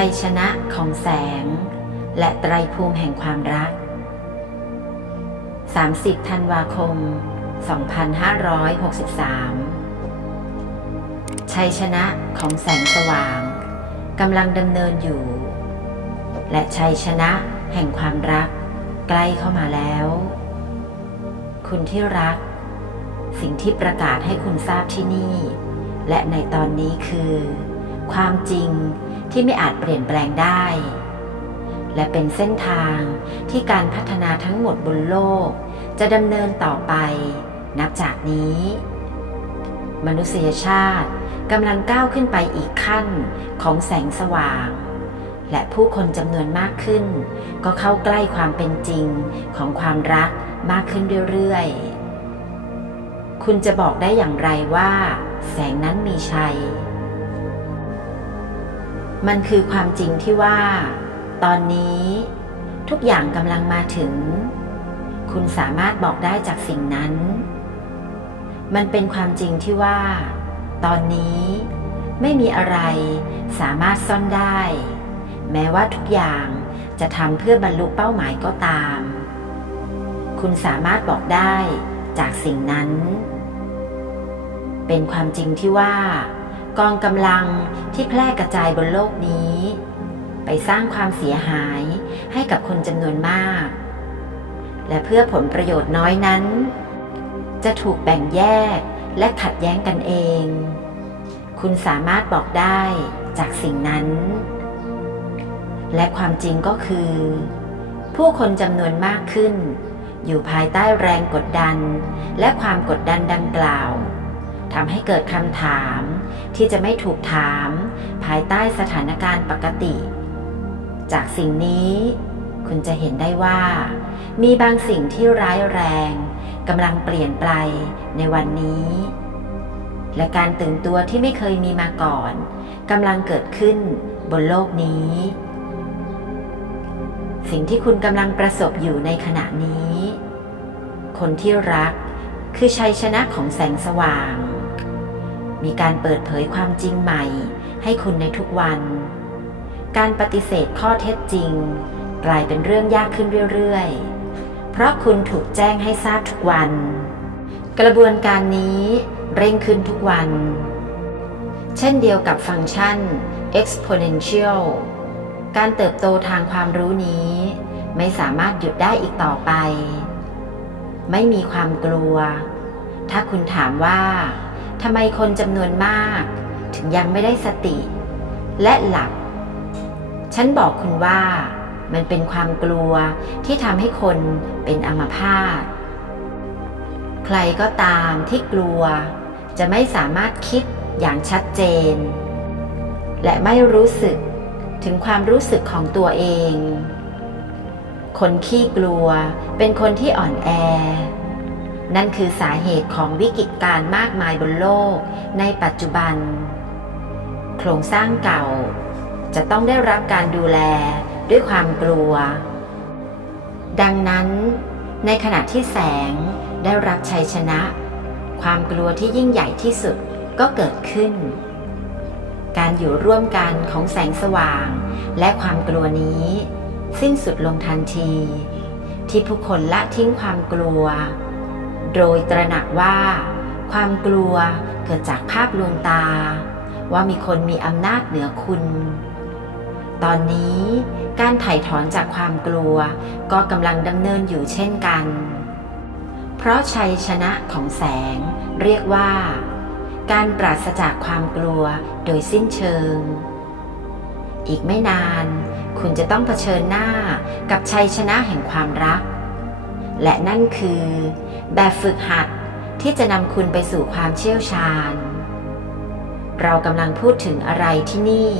ชัยชนะของแสง และไตรภูมิแห่งความรัก 30 ธันวาคม 2563 ชัยชนะของแสงสว่างกำลังดำเนินอยู่ และชัยชนะแห่งความรักใกล้เข้ามาแล้ว คุณที่รัก สิ่งที่ประกาศให้คุณทราบที่นี่ และในตอนนี้คือ ความจริง ที่ไม่อาจเปลี่ยนแปลงได้ และเป็นเส้นทางที่การพัฒนาทั้งหมดบนโลก จะดำเนินต่อไป นับจากนี้ มนุษยชาติกำลังก้าวขึ้นไปอีกขั้นของแสงสว่าง และผู้คนจำนวนมากขึ้น ก็เข้าใกล้ความเป็นจริงของความรักมากขึ้นเรื่อยๆ คุณจะบอกได้อย่างไรว่า แสงนั้นมีชัย มันคือความจริงที่ว่า ตอนนี้ทุกอย่างกำลังมาถึง คุณสามารถบอกได้จากสิ่งนั้น มันเป็นความจริงที่ว่า ตอนนี้ไม่มีอะไรสามารถซ่อนได้ แม้ว่าทุกอย่างจะทำเพื่อบรรลุเป้าหมายก็ตาม คุณสามารถบอกได้จากสิ่งนั้น เป็นความจริงที่ว่า กองกำลังที่แพร่กระจายบนโลกนี้ ไปสร้างความเสียหายให้กับคนจำนวนมาก และเพื่อผลประโยชน์น้อยนั้น จะถูกแบ่งแยกและขัดแย้งกันเอง คุณสามารถบอกได้จากสิ่งนั้น และความจริงก็คือ ผู้คนจำนวนมากขึ้น อยู่ภายใต้แรงกดดัน และความกดดันดังกล่าวทำให้เกิดคำถาม ที่จะไม่ถูกถาม ภายใต้สถานการณ์ปกติ จากสิ่งนี้ คุณจะเห็นได้ว่า มีบางสิ่งที่ร้ายแรงกำลังเปลี่ยนไปในวันนี้ และการตื่นตัวที่ไม่เคยมีมาก่อนกำลังเกิดขึ้นบนโลกนี้ สิ่งที่คุณกำลังประสบอยู่ในขณะนี้ คนที่รักคือชัยชนะของแสงสว่าง มีการเปิดเผยความจริงใหม่ ให้คุณในทุกวัน การปฏิเสธข้อเท็จจริง กลายเป็นเรื่องยากขึ้นเรื่อยๆ เพราะคุณถูกแจ้งให้ทราบทุกวัน กระบวนการนี้เร่งขึ้นทุกวัน เช่นเดียวกับฟังก์ชัน exponential การเติบโตทางความรู้นี้ ไม่สามารถหยุดได้อีกต่อไป ไม่มีความกลัว ถ้าคุณถามว่า ทำไมคนจำนวนมาก ถึงยังไม่ได้สติ และหลับ ฉันบอกคุณว่า มันเป็นความกลัวที่ทำให้คนเป็นอัมพาต ใครก็ตามที่กลัว จะไม่สามารถคิดอย่างชัดเจน และไม่รู้สึกถึงความรู้สึกของตัวเอง คนขี้กลัวเป็นคนที่อ่อนแอ นั่นคือสาเหตุของวิกฤตการ์มากมายบนโลก ในปัจจุบัน โครงสร้างเก่า จะต้องได้รับการดูแลด้วยความกลัว ดังนั้น ในขณะที่แสงได้รับชัยชนะ ความกลัวที่ยิ่งใหญ่ที่สุดก็เกิดขึ้น การอยู่ร่วมกันของแสงสว่าง และความกลัวนี้ สิ้นสุดลงทันที ที่ผู้คนละทิ้งความกลัว โดยตระหนักว่า ความกลัวเกิดจากภาพลวงตา ว่ามีคนมีอำนาจเหนือคุณ ตอนนี้การไถ่ถอนจากความกลัวก็กำลังดำเนินอยู่เช่นกัน เพราะชัยชนะของแสงเรียกว่า การปราศจากความกลัวโดยสิ้นเชิง อีกไม่นาน คุณจะต้องเผชิญหน้ากับชัยชนะแห่งความรัก และนั่นคือ แบบฝึกหัดที่จะนำคุณไปสู่ความเชี่ยวชาญ เรากำลังพูดถึงอะไรที่นี่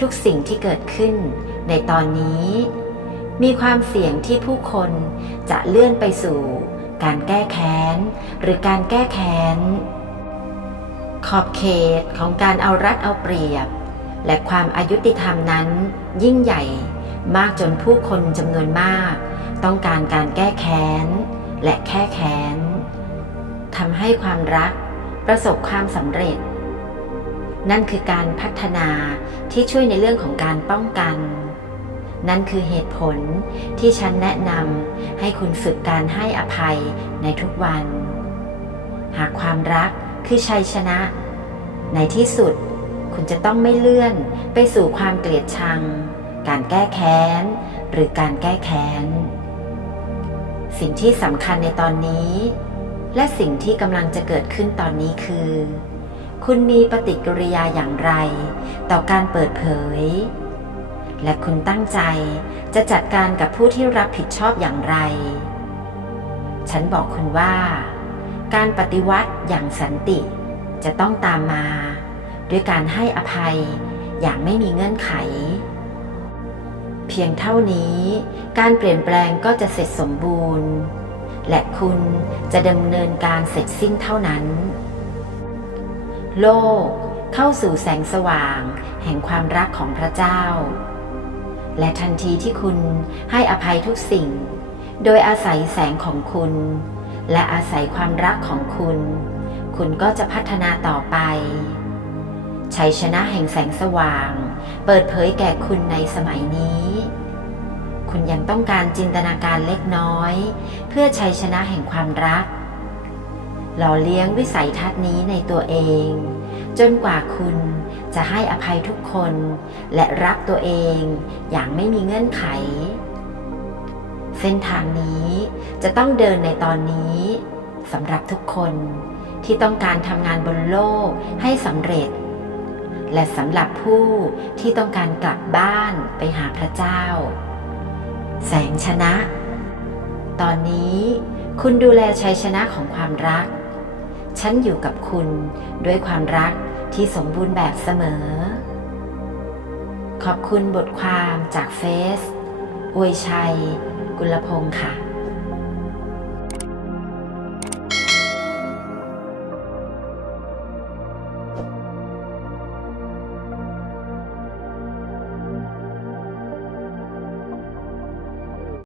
ทุกสิ่งที่เกิดขึ้นในตอนนี้ มีความเสี่ยงที่ผู้คนจะเลื่อนไปสู่ การแก้แค้น หรือการแก้แค้น ขอบเขตของการเอารัดเอาเปรียบ และความอายุติธรรมนั้นยิ่งใหญ่มากจนผู้คนจำนวนมาก ต้องการการแก้แค้น และแค่แค้นทำให้ความรักประสบความสำเร็จ นั่นคือการพัฒนาที่ช่วยในเรื่องของการป้องกัน นั่นคือเหตุผลที่ฉันแนะนำให้คุณฝึกการให้อภัยในทุกวัน หากความรักคือชัยชนะ ในที่สุดคุณจะต้องไม่เลื่อนไปสู่ความเกลียดชัง การแก้แค้น หรือการแก้แค้น สิ่งที่สำคัญในตอนนี้ และสิ่งที่กำลังจะเกิดขึ้นตอนนี้คือ คุณมีปฏิกิริยาอย่างไร ต่อการเปิดเผย และคุณตั้งใจจะจัดการกับผู้ที่รับผิดชอบอย่างไร ฉันบอกคุณว่า การปฏิวัติอย่างสันติจะต้องตามมา ด้วยการให้อภัยอย่างไม่มีเงื่อนไข พียงเท่านี้ การเปลี่ยนแปลงก็จะเสร็จสมบูรณ์ และคุณจะดำเนินการเสร็จสิ้นเท่านั้น โลกเข้าสู่แสงสว่าง แห่งความรักของพระเจ้า และทันทีที่คุณให้อภัยทุกสิ่ง โดยอาศัยแสงของคุณ และอาศัยความรักของคุณ คุณก็จะพัฒนาต่อไป ชัยชนะแห่งแสงสว่าง เปิดเผยแก่คุณในสมัยนี้ คุณยังต้องการจินตนาการเล็กน้อย เพื่อชัยชนะแห่งความรัก หล่อเลี้ยงวิสัยทัศน์นี้ในตัวเอง จนกว่าคุณจะให้อภัยทุกคน และรักตัวเองอย่างไม่มีเงื่อนไข เส้นทางนี้จะต้องเดินในตอนนี้สำหรับทุกคนที่ต้องการทำงานบนโลกให้สำเร็จ และสำหรับผู้ที่ต้องการกลับบ้านไปหาพระเจ้า แสงชนะ ตอนนี้คุณดูแลชัยชนะของความรัก ฉันอยู่กับคุณด้วยความรักที่สมบูรณ์แบบเสมอ ขอบคุณบทความจากเฟซอวยชัย กุลพงศ์ค่ะ